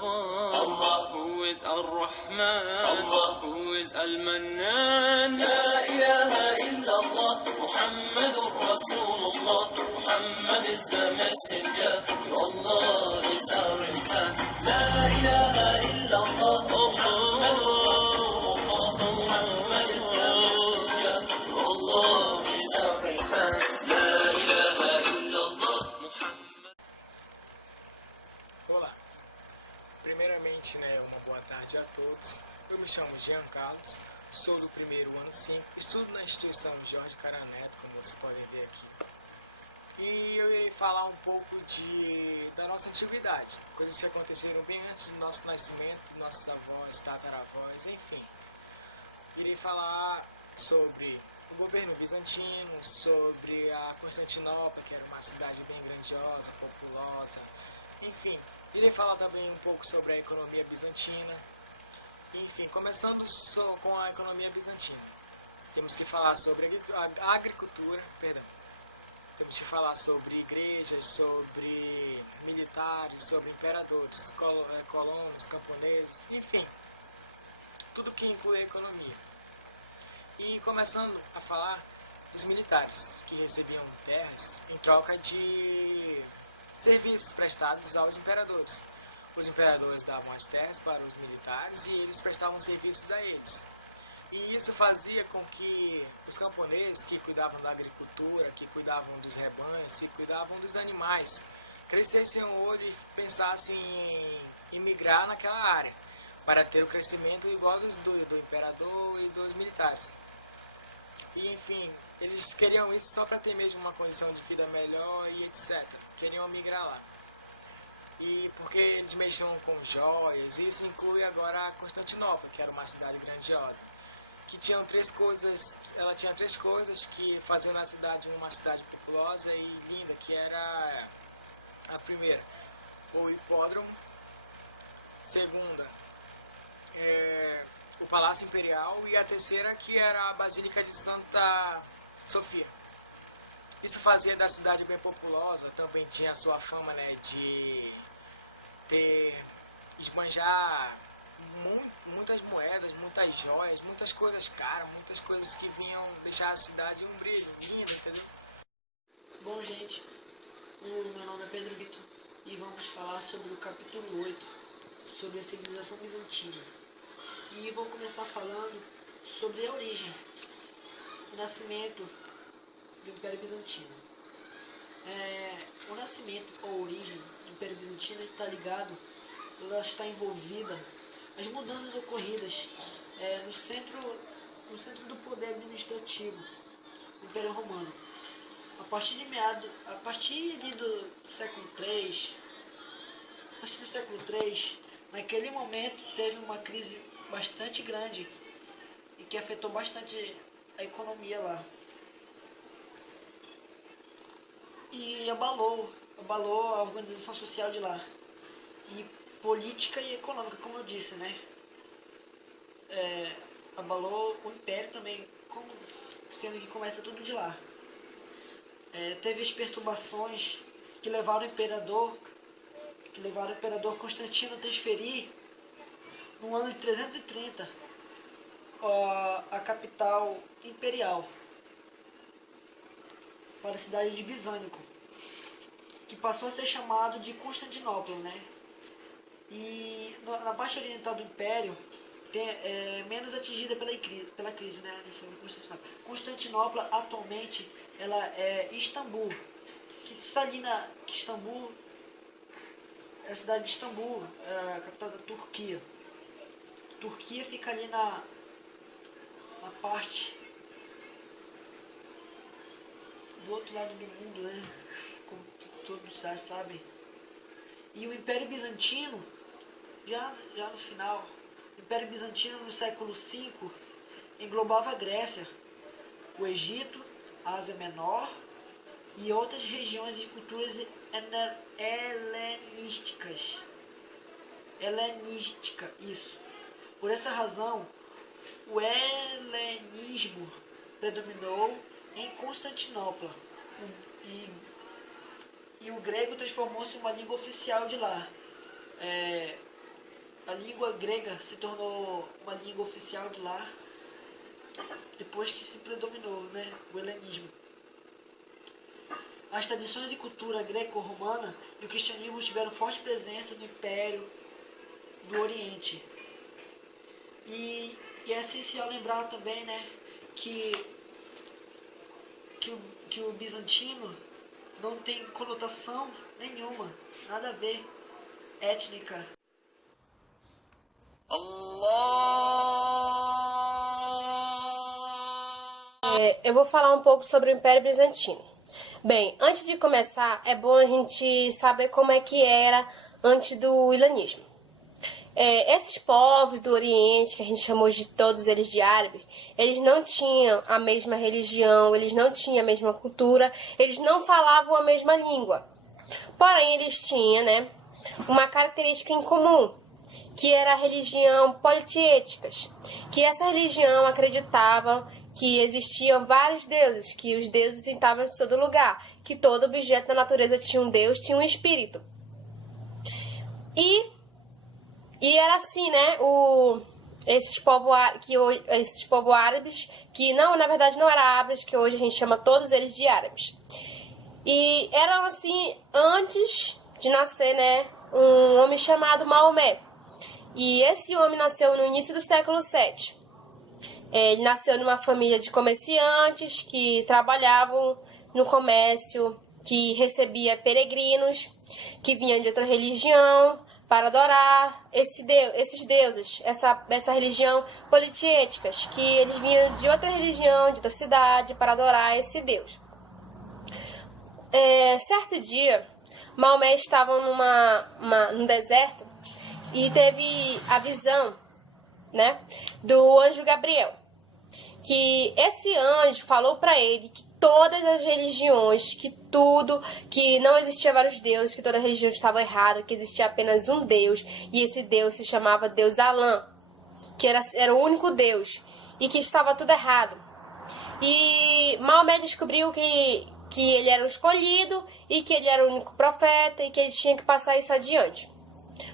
Allah, who is Ar-Rahman, Allah, who is Al-Mannan. La ilaha illallah, Muhammadur Rasulullah, Muhammad is the messenger, Allah is our Rahman. La ilaha illallah, Muhammadur Rasulullah, Muhammad is the messenger, Allah is our Rahman. La ilaha illallah, Muhammad. Olá, primeiramente, uma boa tarde a todos. Eu me chamo Jean Carlos, sou do primeiro ano 5, estudo na instituição Jorge Caraneto, como vocês podem ver aqui. E eu irei falar um pouco da nossa antiguidade, coisas que aconteceram bem antes do nosso nascimento, nossos avós, tataravós, enfim. Irei falar sobre o governo bizantino, sobre a Constantinopla, que era uma cidade bem grandiosa, populosa, enfim. Irei falar também um pouco sobre a economia bizantina. Enfim, começando com a economia bizantina. Temos que falar sobre a agricultura, Temos que falar sobre igrejas, sobre militares, sobre imperadores, colonos, camponeses, enfim. Tudo que inclui a economia. E começando a falar dos militares, que recebiam terras em troca de serviços prestados aos imperadores. Os imperadores davam as terras para os militares e eles prestavam serviços a eles. E isso fazia com que os camponeses que cuidavam da agricultura, que cuidavam dos rebanhos, que cuidavam dos animais, crescessem o olho e pensassem em migrar naquela área, para ter o crescimento igual do imperador e dos militares. E enfim, eles queriam isso só para ter mesmo uma condição de vida melhor e etc. Queriam migrar lá. E porque eles mexiam com joias, isso inclui agora a Constantinopla, que era uma cidade grandiosa. Que tinham ela tinha três coisas que faziam na cidade uma cidade populosa e linda, que era a primeira, o hipódromo, segunda, o Palácio Imperial, e a terceira, que era a Basílica de Santa Sofia. Isso fazia da cidade bem populosa, também tinha a sua fama, de esbanjar muitas moedas, muitas joias, muitas coisas caras, muitas coisas que vinham deixar a cidade um brilho, linda, entendeu? Bom, gente, meu nome é Pedro Guito e vamos falar sobre o capítulo 8, sobre a civilização bizantina. E vou começar falando sobre a origem, o nascimento do Império Bizantino. O nascimento ou origem do Império Bizantino ela está envolvida as mudanças ocorridas no centro do poder administrativo do Império Romano. A partir do século III, naquele momento teve uma crise bastante grande e que afetou bastante a economia lá. E abalou a organização social de lá. E política e econômica, como eu disse, abalou o império também, sendo que começa tudo de lá. Teve as perturbações que levaram o imperador Constantino a transferir, no ano de 330, a capital imperial para a cidade de Bizâncio, que passou a ser chamado de Constantinopla, E na parte oriental do Império, menos atingida pela crise, Constantinopla atualmente ela é Istambul, que está ali é a cidade de Istambul, a capital da Turquia. Turquia fica ali na parte do outro lado do mundo, como todos já sabem. E o Império Bizantino, já no final, o Império Bizantino no século V englobava a Grécia, o Egito, a Ásia Menor e outras regiões e culturas helenística, isso. Por essa razão, o helenismo predominou em Constantinopla e o grego transformou-se em uma língua oficial de lá. a língua grega se tornou uma língua oficial de lá depois que se predominou, né, o helenismo. As tradições e cultura greco-romana e o cristianismo tiveram forte presença no Império do Oriente. E é essencial lembrar também, né, que o bizantino não tem conotação nenhuma, nada a ver, étnica. Eu vou falar um pouco sobre o Império Bizantino. Bem, antes de começar, é bom a gente saber como é que era antes do helenismo. Esses povos do Oriente, que a gente chamou de todos eles de árabe, eles não tinham a mesma religião, eles não tinham a mesma cultura, eles não falavam a mesma língua. Porém, eles tinham, né, uma característica em comum, que era a religião politeísticas, que essa religião acreditava que existiam vários deuses, que os deuses estavam em todo lugar, que todo objeto da natureza tinha um deus, tinha um espírito. E era assim, né, esses povos árabes, que não, na verdade não eram árabes, que hoje a gente chama todos eles de árabes. E eram assim, antes de nascer, né, um homem chamado Maomé. E esse homem nasceu no início do século VII. Ele nasceu numa família de comerciantes que trabalhavam no comércio, que recebia peregrinos, que vinham de outra religião, para adorar esses deuses, essa religião politeísticas, que eles vinham de outra religião, de outra cidade, para adorar esse deus. Certo dia, Maomé estava num deserto e teve a visão, né, do anjo Gabriel, que esse anjo falou para ele que todas as religiões, que não existia vários deuses, que toda religião estava errada, que existia apenas um Deus, e esse Deus se chamava Deus Alã, que era o único Deus, e que estava tudo errado. E Maomé descobriu que ele era o escolhido, e que ele era o único profeta, e que ele tinha que passar isso adiante.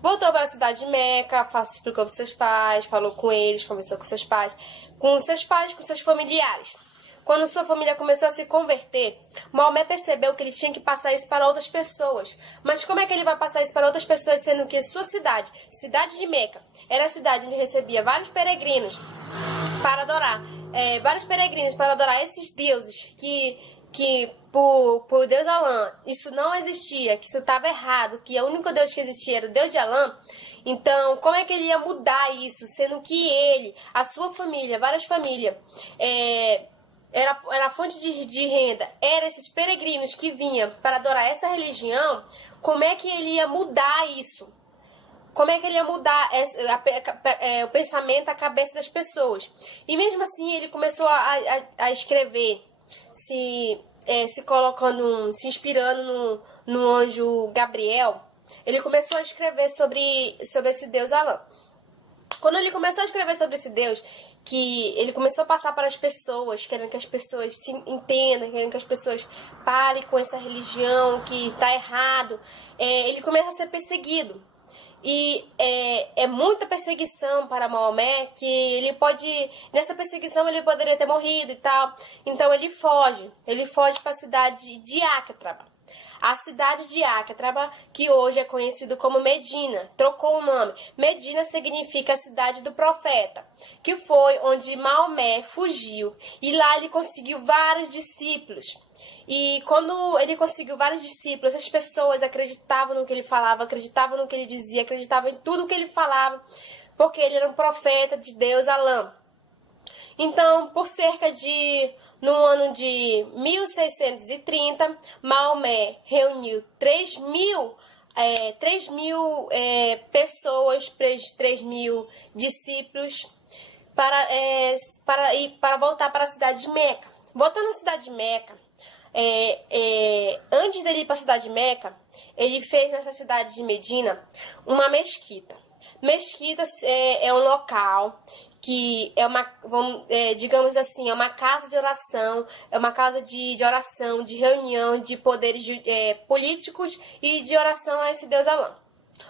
Voltou para a cidade de Meca, explicou para seus pais, falou com eles, conversou com seus pais, com seus familiares. Quando sua família começou a se converter, Maomé percebeu que ele tinha que passar isso para outras pessoas. Mas como é que ele vai passar isso para outras pessoas, sendo que sua cidade de Meca, era a cidade onde recebia vários peregrinos para adorar, esses deuses que por Deus Alã, isso não existia, que isso estava errado, que o único Deus que existia era o Deus de Alã. Então, como é que ele ia mudar isso, sendo que ele, a sua família, várias famílias, era a fonte de renda, eram esses peregrinos que vinham para adorar essa religião? Como é que ele ia mudar isso? Como é que ele ia mudar o pensamento, a cabeça das pessoas? E mesmo assim, ele começou a escrever, se inspirando no anjo Gabriel. Ele começou a escrever sobre esse Deus Alã. Quando ele começou a escrever sobre esse Deus, que ele começou a passar para as pessoas, querendo que as pessoas se entendam, querendo que as pessoas parem com essa religião que está errado, ele começa a ser perseguido. E é muita perseguição para Maomé, que nessa perseguição ele poderia ter morrido e tal. Então ele foge para a cidade de Actraba. A cidade de Actraba, que hoje é conhecido como Medina, trocou o nome. Medina significa a cidade do profeta, que foi onde Maomé fugiu. E lá ele conseguiu vários discípulos. E quando ele conseguiu vários discípulos, as pessoas acreditavam no que ele falava, acreditavam no que ele dizia, acreditavam em tudo que ele falava, porque ele era um profeta de Deus Alã. Então, no ano de 1630, Maomé reuniu 3 mil pessoas, 3 mil discípulos, para voltar para a cidade de Meca. Voltando à cidade de Meca, antes dele ir para a cidade de Meca, ele fez nessa cidade de Medina uma mesquita. Mesquita é um local que digamos assim, é uma casa de oração, é uma casa de oração, de reunião de poderes políticos e de oração a esse Deus Alã.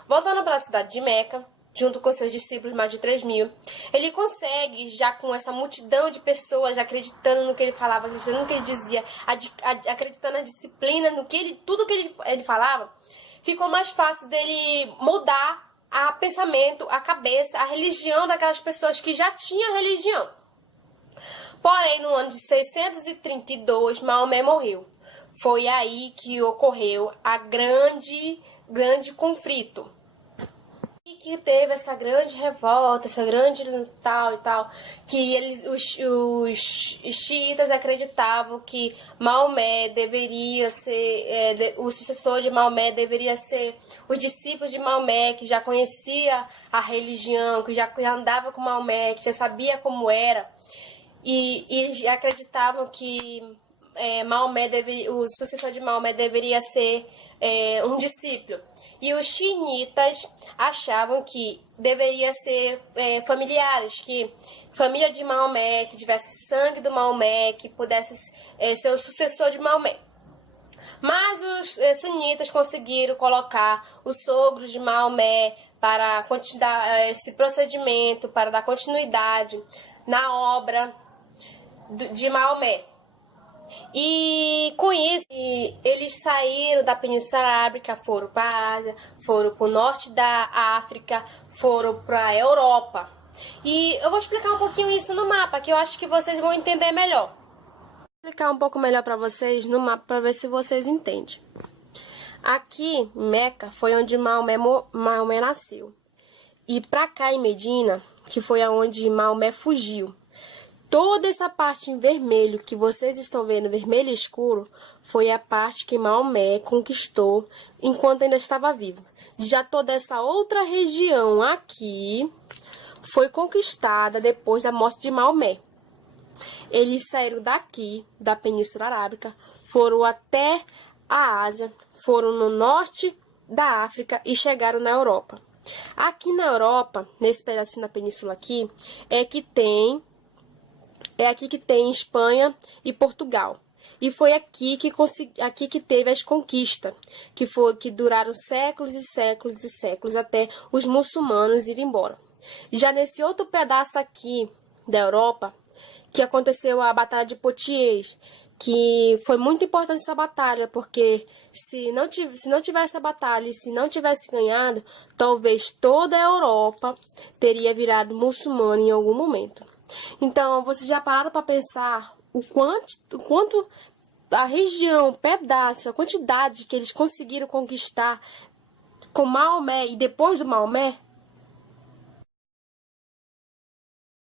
Voltando para a cidade de Meca, junto com seus discípulos, mais de 3.000. Ele consegue, já com essa multidão de pessoas acreditando no que ele falava, acreditando no que ele dizia, acreditando na disciplina, no que tudo que ele falava, ficou mais fácil dele mudar o pensamento, a cabeça, a religião daquelas pessoas que já tinham religião. Porém, no ano de 632, Maomé morreu. Foi aí que ocorreu a grande conflito. E que teve essa grande revolta, essa grande tal, que os xiitas acreditavam que Maomé deveria ser, o sucessor de Maomé deveria ser os discípulos de Maomé, que já conhecia a religião, que já andava com Maomé, que já sabia como era, e acreditavam que o sucessor de Maomé deveria ser um discípulo. E os xiitas achavam que deveria ser familiares, que família de Maomé, que tivesse sangue do Maomé, que pudesse ser o sucessor de Maomé. Mas os sunitas conseguiram colocar o sogro de Maomé para continuar esse procedimento, para dar continuidade na obra de Maomé. E com isso, eles saíram da Península Arábica, foram para a Ásia, foram para o norte da África, foram para a Europa. E eu vou explicar um pouquinho isso no mapa, que eu acho que vocês vão entender melhor. Vou explicar um pouco melhor para vocês no mapa, para ver se vocês entendem. Aqui, Meca, foi onde Maomé nasceu. E para cá, em Medina, que foi aonde Maomé fugiu. Toda essa parte em vermelho que vocês estão vendo, vermelho escuro, foi a parte que Maomé conquistou enquanto ainda estava vivo. Já toda essa outra região aqui foi conquistada depois da morte de Maomé. Eles saíram daqui, da Península Arábica, foram até a Ásia, foram no norte da África e chegaram na Europa. Aqui na Europa, nesse pedacinho da península aqui, é aqui que tem Espanha e Portugal. E foi aqui que teve as conquistas, que duraram séculos e séculos e séculos até os muçulmanos irem embora. Já nesse outro pedaço aqui da Europa, que aconteceu a Batalha de Poitiers, que foi muito importante essa batalha, porque se não tivesse a batalha e se não tivesse ganhado, talvez toda a Europa teria virado muçulmana em algum momento. Então, vocês já pararam para pensar o quanto a região, o pedaço, a quantidade que eles conseguiram conquistar com Maomé e depois do Maomé?